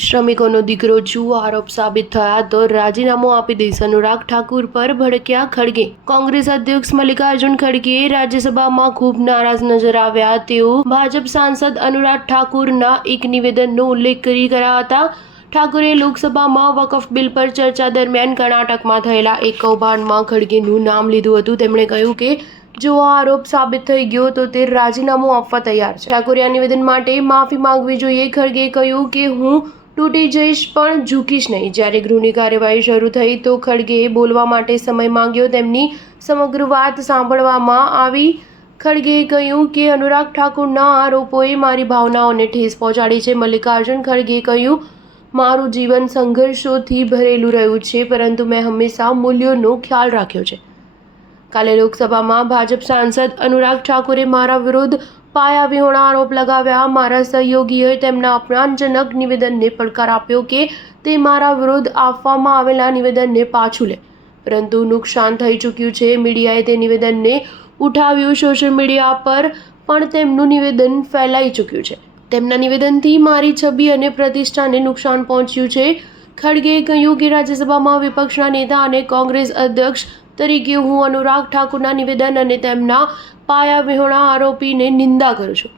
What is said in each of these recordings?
શ્રમિકોનો દીકરો છું આરોપ સાબિત થયા તો રાજીનામું આપી દઈશ, અનુરાગ ઠાકુર પર ભડક્યા ખડગે। કોંગ્રેસ અધ્યક્ષ મલ્લિકાર્જુન ખડગે રાજ્યસભામાં ખૂબ નારાજ નજર આવ્યા। તેઓ ભાજપ સાંસદ અનુરાગ ઠાકુરના એક નિવેદનનો ઉલ્લેખ કરી રહ્યા હતા। ઠાકુરે લોકસભામાં વકફ બિલ પર ચર્ચા દરમિયાન કર્ણાટકમાં થયેલા એક કૌભાંડમાં ખડગેનું નામ લીધું હતું। તેમણે કહ્યું કે જો આ આરોપ સાબિત થઈ ગયો તો તે રાજીનામું આપવા તૈયાર છે। ઠાકુરે આ નિવેદન માટે માફી માંગવી જોઈએ। ખડગેએ કહ્યું કે હું તૂટી જઈશ પણ ઝૂકીશ નહીં। જ્યારે ગૃહની કાર્યવાહી શરૂ થઈ તો ખડગેએ બોલવા માટે સમય માંગ્યો। તેમની સમગ્ર વાત સાંભળવામાં આવી। ખડગેએ કહ્યું કે અનુરાગ ઠાકુરના આરોપોએ મારી ભાવનાઓને ઠેસ પહોંચાડી છે। મલ્લિકાર્જુન ખડગેએ કહ્યું, મારું જીવન સંઘર્ષોથી ભરેલું રહ્યું છે, પરંતુ મેં હંમેશા મૂલ્યોનો ખ્યાલ રાખ્યો છે। કાલે લોકસભામાં ભાજપ સાંસદ અનુરાગ ઠાકુરે મારા વિરુદ્ધ પાયાવિહોણા આરોપ લગાવ્યા। મારા સહયોગીઓએ તેમના અપમાનજનક નિવેદનને પડકાર આપ્યો કે તે મારા વિરુદ્ધ આપવામાં આવેલા નિવેદનને પાછું લે, પરંતુ નુકસાન થઈ ચૂક્યું છે। મીડિયાએ તે નિવેદનને ઉઠાવ્યું। સોશિયલ મીડિયા પર પણ તેમનું નિવેદન ફેલાઈ ચૂક્યું છે। તેમના નિવેદનથી મારી છબી અને પ્રતિષ્ઠાને નુકસાન પહોંચ્યું છે। ખડગેએ કહ્યું કે રાજ્યસભામાં વિપક્ષના નેતા અને કોંગ્રેસ અધ્યક્ષ તરીકે હું અનુરાગ ઠાકુરના નિવેદન અને તેમના પાયાવિહોણા આરોપીને નિંદા કરું છું।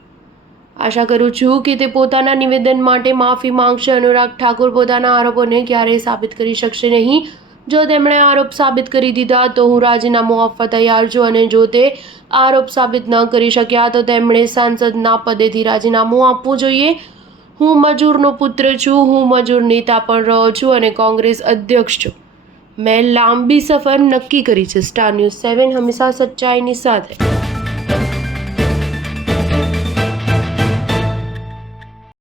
આશા કરું છું કે તે પોતાના નિવેદન માટે માફી માંગશે। અનુરાગ ઠાકુર પોતાના આરોપોને ક્યારેય સાબિત કરી શકશે નહીં। જો તેમણે આરોપ સાબિત કરી દીધા તો હું રાજીનામું આપવા તૈયાર છું, અને જો તે આરોપ સાબિત ન કરી શક્યા તો તેમણે સાંસદના પદેથી રાજીનામું આપવું જોઈએ। હું મજૂરનો પુત્ર છું, હું મજૂર નેતા પણ રહ્યો છું અને કોંગ્રેસ અધ્યક્ષ છું। મેં લાંબી સફર નક્કી કરી છે। સ્ટાર ન્યૂઝ 7 હંમેશા સચ્ચાઈની સાથે।